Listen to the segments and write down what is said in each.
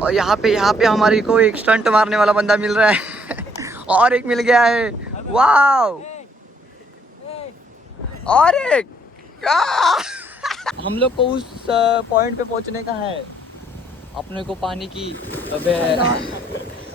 और यहाँ पे हमारे को एक स्टंट मारने वाला बंदा मिल रहा है और एक मिल गया है। वाव, और एक हम लोग को उस पॉइंट पे पहुंचने का है। अपने को पानी की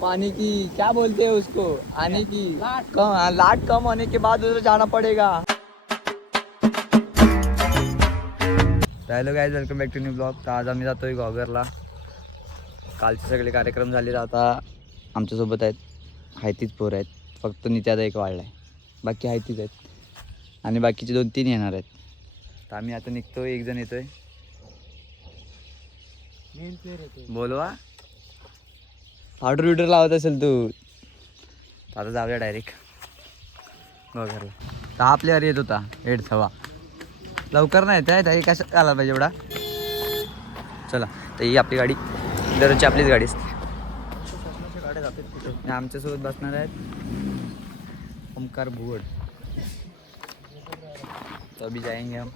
पानी की क्या बोलते हैं उसको, आने की लाट कम होने के बाद उधर जाना पड़ेगा। Hello guys, welcome back to new blog. तर आज आम्ही जातोय गॉगरला। कालचे सगळे कार्यक्रम झाले, आता आमच्यासोबत आहेत तीच पोरं आहेत, फक्त नित्याचा एक वाढला आहे, बाकी आहे तीच आहेत आणि बाकीचे 2-3 येणार आहेत। तर आम्ही आता निघतोय, एक जण येतोय, बोलवा ऑर्डर विडर लावत असेल तू। आता जाऊया डायरेक्ट गॉगरला। तर आपल्या अरे येत होता 8:15, लवकर नाही येत कशात आला पाहिजे एवढा। चला, तर ही आपली गाडी, दररोजची आपलीच गाडी असते। आमच्यासोबत बसणार आहेत ओमकार भुवड। तो अभी जाएंगे हम।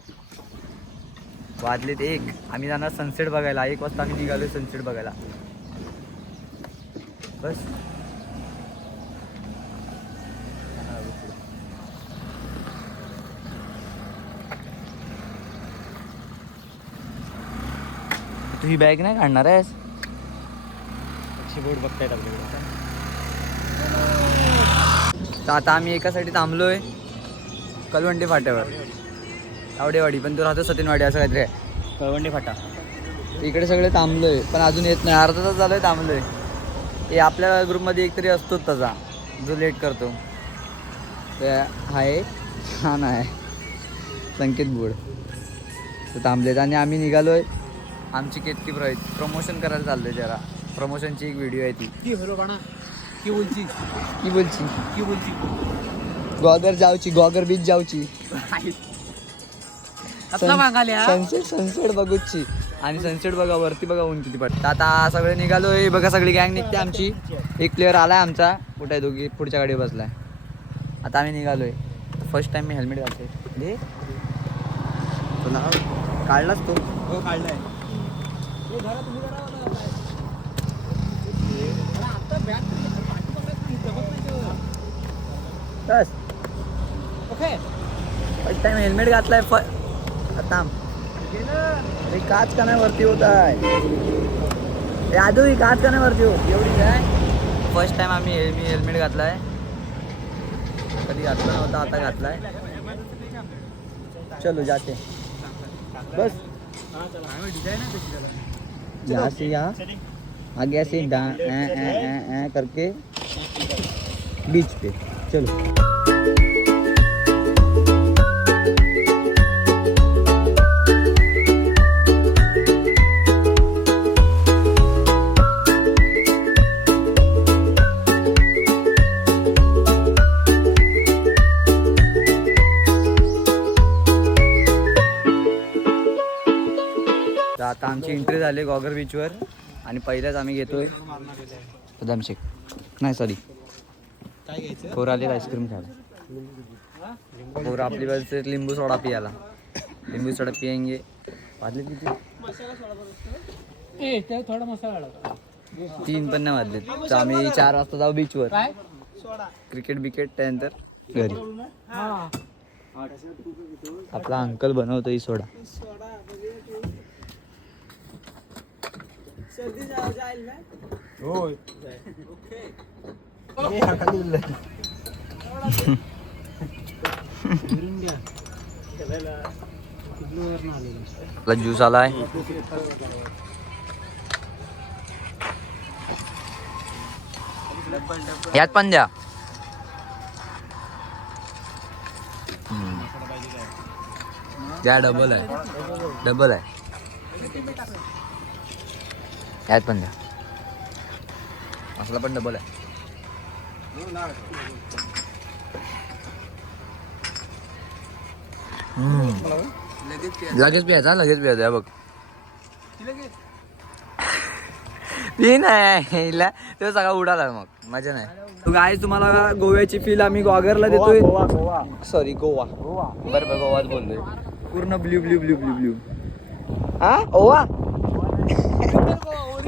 वाजलेत 1, आम्ही जाणार सनसेट बघायला। 1 वाजता आम्ही निघालोय सनसेट बघायला। बस तू ही बॅग नाही काढणार आहेस? बोर्ड बघतायत आपल्याकडे। तर आता आम्ही एकासाठी थांबलोय कलवंडी फाट्यावर, आवडेवाडी, पण तो राहतो सतीनवाडी असं काहीतरी आहे। कळवंडी फाटा इकडे सगळे थांबलोय पण अजून येत नाही, अर्धा तास झालोय थांबलोय। हे आपल्या ग्रुपमध्ये एकतरी असतोच तसा जो लेट करतो, ते आहे हा नाही संकेत बोर्ड। तर थांबलेत आणि आम्ही निघालोय। आमची केतकी प्रमोशन करायला चाललोय, जरा प्रमोशनची एक व्हिडिओ आहे ती। की बोलची गॉगर जाऊची, गॉगर बीच जाऊची, सनसेट बघूची आणि सनसेट बघा, वरती बघा ऊन किती पडतं। आता सगळे निघालोय बघा, सगळी गँग निघते आमची। एक प्लेअर आलाय आमचा, कुठे आहे दोघी पुढच्या गाडीवर बसलाय। आता आम्ही निघालोय। फर्स्ट टाइम मी हेल्मेट घालतोय। तुला काढलाच तो? हो काढलाय। बस ओके, फर्स्ट टाइम हेल्मेट घातलाय। आता अरे काच का नाही वरती होत आहे यादू, ही काच का नाही वरती होत एवढी काय। फर्स्ट टाइम मी हेल्मेट घातलाय, कधी घातला नव्हता, आता घातलाय। चलो जाते, बस यहाँ से यहाँ आगे से करके बीच पे चलो। आता आमची एंट्री झाली गॉगर बीचवर आणि पहिल्याच आम्ही घेतोय बदाम शेक, नाही सॉरी पोरं आले आईस्क्रीम खायला। पोरं आपली बस लिंबू सोडा पियाला, लिंबू सोडा पियेंगे। वाजले किती? थोडा मसाला 3 पण नाही वाजले। तर आम्ही 4 वाजता जाऊ बीचवर, क्रिकेट बिकेट, त्यानंतर घरी। आपला अंकल बनवतो ही सोडा। ज्यूस आलाय, यात पण द्या। या डबल आहे, यात पण द्या, असला पण डबल आहे। लगेच प्यायचा बघ। ती नाही तो सगळा उडाला, मग मजा नाही। तो गाईज तुम्हाला गोव्याची फील आम्ही गॉगरला देतोय। सॉरी गोवा बरं गोवाच बोललोय, पूर्ण blue blue blue blue blue. हा ओवा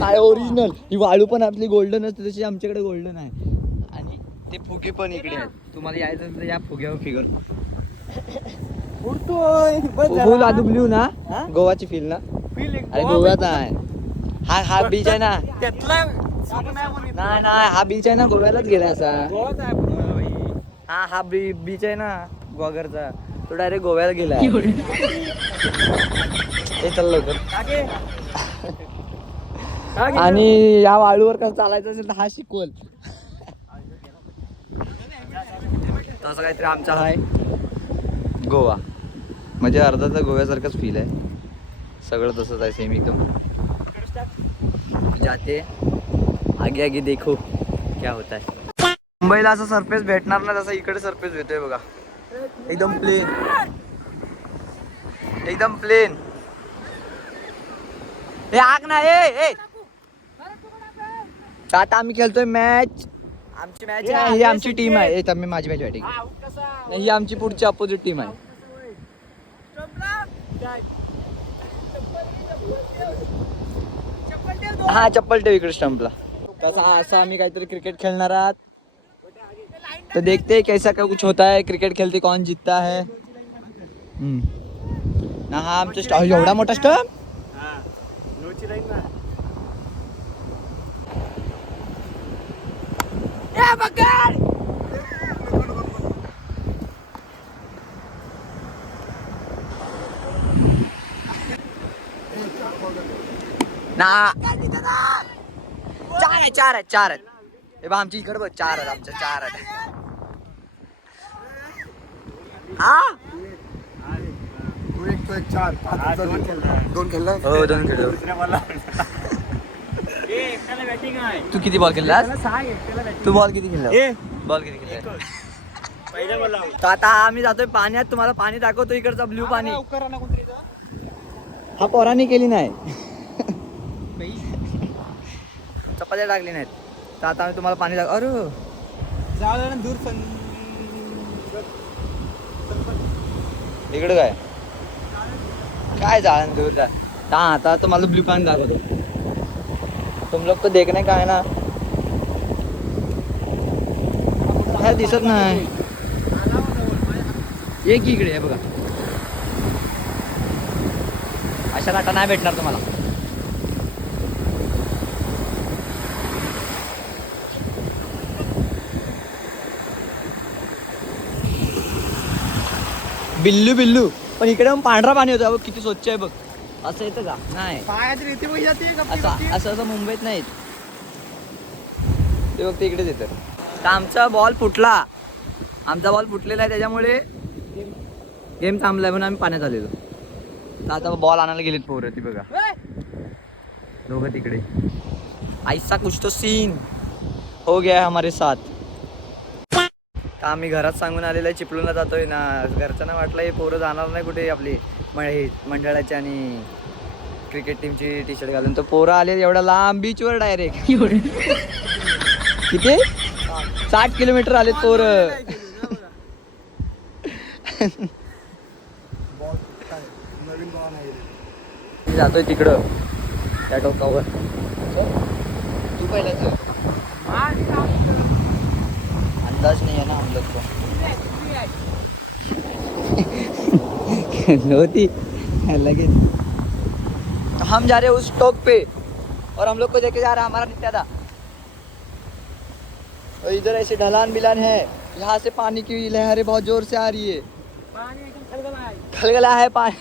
काय ओरिजिनल. ही वाळू पण आपली गोल्डन असते तशी आमच्याकडे गोल्डन आहे. आणि ते फुगे पण इकडे आहेत. तुम्हाला यायचं असेल तर या फुग्यावर फिगर फुल आधी ब्ल्यू ना गोवाची फील ना. अरे गोव्यात आहे हा बीच आहे ना. नाही नाही हा बीच आहे ना गोव्यालाच गेला असा. हा बीच आहे ना गोगरचा तो डायरेक्ट गोव्याला गेला. हे चल लवकर. आणि या वाळूवर कसं चालायचं असेल तर हा शिकवल. तसं काहीतरी आमचा आहे गोवा. म्हणजे अर्धा तर गोव्यासारखंच फील आहे. सगळं तसंच आहे सेम एकदम. जाते आगे आगे देखो क्या होता है. मुंबईला असं सरफेस भेटणार ना तसं इकडे सरफेस भेटतोय बघा. एकदम प्लेन एकदम प्लेन. हे आग ना ए. आता आम्ही खेळतोय मॅच. आमची मॅच आहे ही आमची टीम आहे. मी माझी मॅच बॅटिंग ही आमची पुढची अपोजिट टीम आहे. हा चप्पल ठेव इकडे स्टंपला. तसा असं आम्ही काहीतरी क्रिकेट खेळणार आहात. तो देखते कैसा क्या कुछ होता है. क्रिकेट खेलते कौन जीतता है. ना हा आमचा एवढा मोठा स्टंप. ना चार आहेत. हे बा आमची इकडे बघ 4 आहेत. आमच्या 4 आहेत. हा दोन खेळला. हो 2 खेळलो. तू किती बॉल खेळलास. तू बॉल किती खेळला. बॉल किती खेळला. तर आता आम्ही जातोय पाण्यात. तुम्हाला पाणी दाखवतो इकडचा ब्ल्यू पाणी. हा पोरांनी केली नाही. चपात्या टाकली नाहीत. तर आता आम्ही तुम्हाला पाणी अरे दूर इकडे काय जाळण दूर जा. आता तुम्हाला ब्ल्यू पाणी दाखवतो. तुम लोग तो देखणे काय ना काय दिसत नाही. एक इकडे आहे बघा. अशा लाटा नाही भेटणार तुम्हाला. बिल्लू पण इकडे पांढरा पाणी होतं. किती स्वच्छ आहे बघ. असं येतं का नाही. असं मुंबईत नाहीत ते बघ. ते इकडेच येतं. तर आमचा बॉल फुटलेला आहे त्याच्यामुळे गेम थांबलाय म्हणून आम्ही पाण्यात आलेलो. तर आता बॉल आणायला गेलीत पोरं. ती बघा दोघं तिकडे. ऐसा कुछ तो सीन हो गया हमारे साथ. तर आम्ही घरात सांगून आलेलं आहे चिपळूणला जातोय ना. घरच्यांना वाटलं हे पोरं जाणार नाही कुठे आपली मंडळाची आणि क्रिकेट टीमची टी शर्ट घालून. तर पोरं आले एवढ्या लांब बीचवर डायरेक्ट. किती 60 किलोमीटर आलेत पोरं. जातोय तिकडं त्या टोकावर. तू पहिला अंदाज नहीं है ना हम लोग को. होती लगे. हम जा रहे हैं उस टॉप पे और हम लोग को देखे जा रहा है हमारा नित्यादा. और इधर ऐसे ढलान बिलान है. यहाँ से पानी की लहरें बहुत जोर से आ रही है. खलगला है पानी.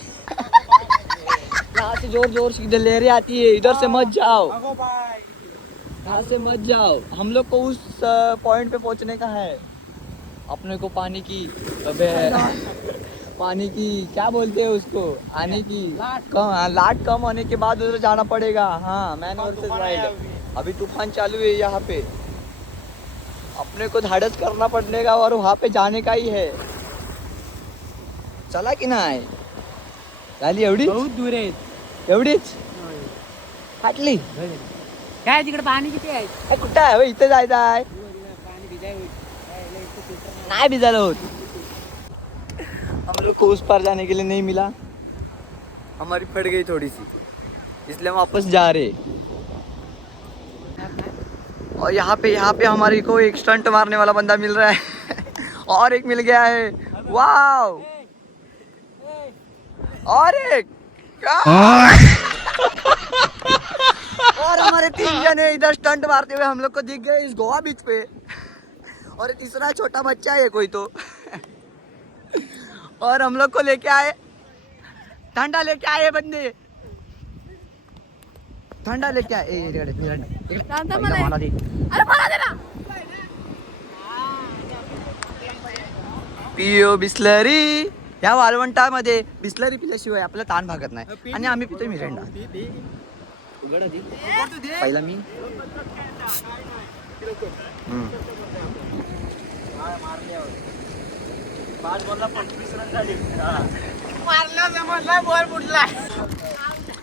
यहाँ से जोर से लहरें आती है. इधर से मत जाओ. यहाँ से मत जाओ. हम लोग को उस पॉइंट पे पहुंचने का है. अपने को पानी की क्या बोलते हैं उसको आने की लाट कम होने के बाद उधर जाना पड़ेगा. हाँ मैन वर्सेस वाइल्ड. अभी तूफान चालू है यहाँ पे. अपने को धाड़स करना पड़ेगा और वहाँ पे जाने का ही है. चला की नाही झाली एवढी. बहुत दूर आहे. एवढीच फाटली. काय तिकडे पाणी किती आहे. कुठं आहे हो. इथे जायचं आहे. पाणी भिजाय नहीं भिजायला होत. हम लोग को उस पार जाने के लिए नहीं मिला. हमारी फट गई थोड़ी सी इसलिए हम वापस जा रहे. और यहाँ पे हमारे को एक स्टंट मारने वाला बंदा मिल रहा है और एक मिल गया है, वाओ। और एक और हमारे 3 जने इधर स्टंट मारते हुए हम लोग को दिख गए इस गोवा बीच पे। और तीसरा छोटा बच्चा है कोई तो और हम लोग को लेके आए, ठंडा लेके आए बंदे, ठंडा लेके आए। पिओ बिस्लरी, या वाळवंटामध्ये बिस्लरी पिल्याशिवाय आपला ताण भागत नाही आणि आम्ही पितोय मिरिंडा। पहिला मी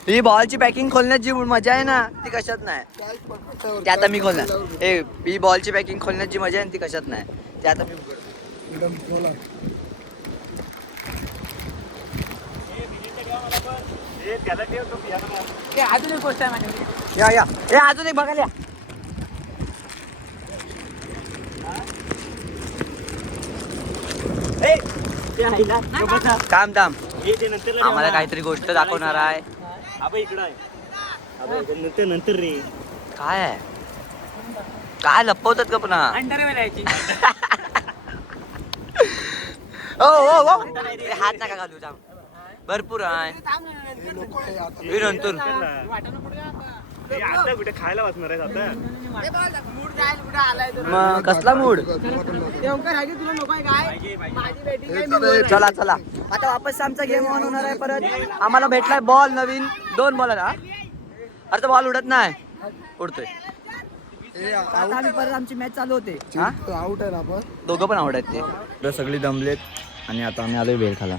ही बॉलची पॅकिंग खोलण्यात जी मजा आहे ना ती कशात नाही, ते आता मी खोलणार। ही बॉलची पॅकिंग खोलण्यात जी मजा आहे ती कशात नाही, ते आता मी अजून एक गोष्ट आहे माझ्याकडे. या हे अजून एक बघायला या. थांब आम्हाला काहीतरी गोष्ट दाखवणार आहे. नंतर रे काय आहे, काय लपवतात का पुन्हा? ओ हात नका घालू, थांब. भरपूर आहे हे नंतर. आता कुठे खायला वाचणार आहे आता. मग कसला मूड? चला चला आता वापस आमचा गेम ऑन होणार आहे. परत आम्हाला भेटलाय बॉल नवीन, 2 बॉल आहे. अरे तो बॉल उडत नाही, उडतोय. आता आम्ही परत आमची मॅच चालू होते. आउट आहे ना आपण. दोघं पण आवडत ते. तर सगळी दमलेत आणि आता आम्ही आलोय बेल खाला.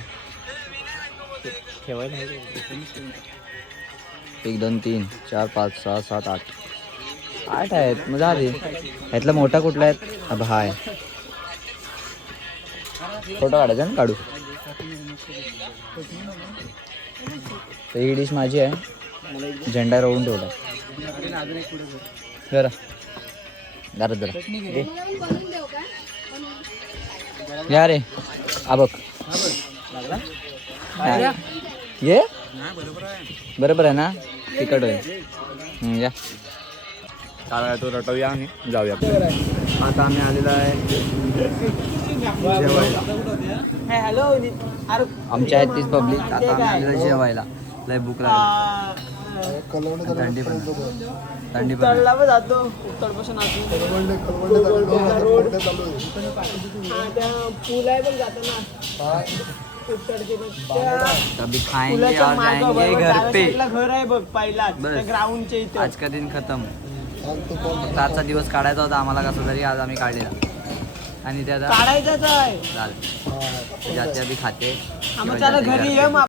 1 2 3 4 5 6 7 8 आहेत. मजा आली. ह्यातला मोठा कुठला आहे? अब हा आहे. फोटो काढायचा ना, काढू. तर ही डिश माझी आहे, झेंडा रोवून ठेवला जरा जरा जरा या रे. बघ ये बरोबर आहे ना, तिकट होईल. या चालू तो रटवूया आणि जाऊया. आता आम्ही आलेलो आहे जेवायला. आमच्या आहेत तीच पब्लिक. आता आम्ही आलेलो जेवायला. लय भूक लागली, थंडी पण थंडी पण. अभी खाएंगे और जाएंगे घर पे. घर आहे बघ पहिला बस. ग्राउंडच्या इथे. आज का दिन खतम. आजचा दिवस काढायचा होता आम्हाला कसं तरी, आज आम्ही काढलेला. आणि त्याचा काढायचंच आहे. चाल जाते अभी खाते. आम्हाला घरी ये.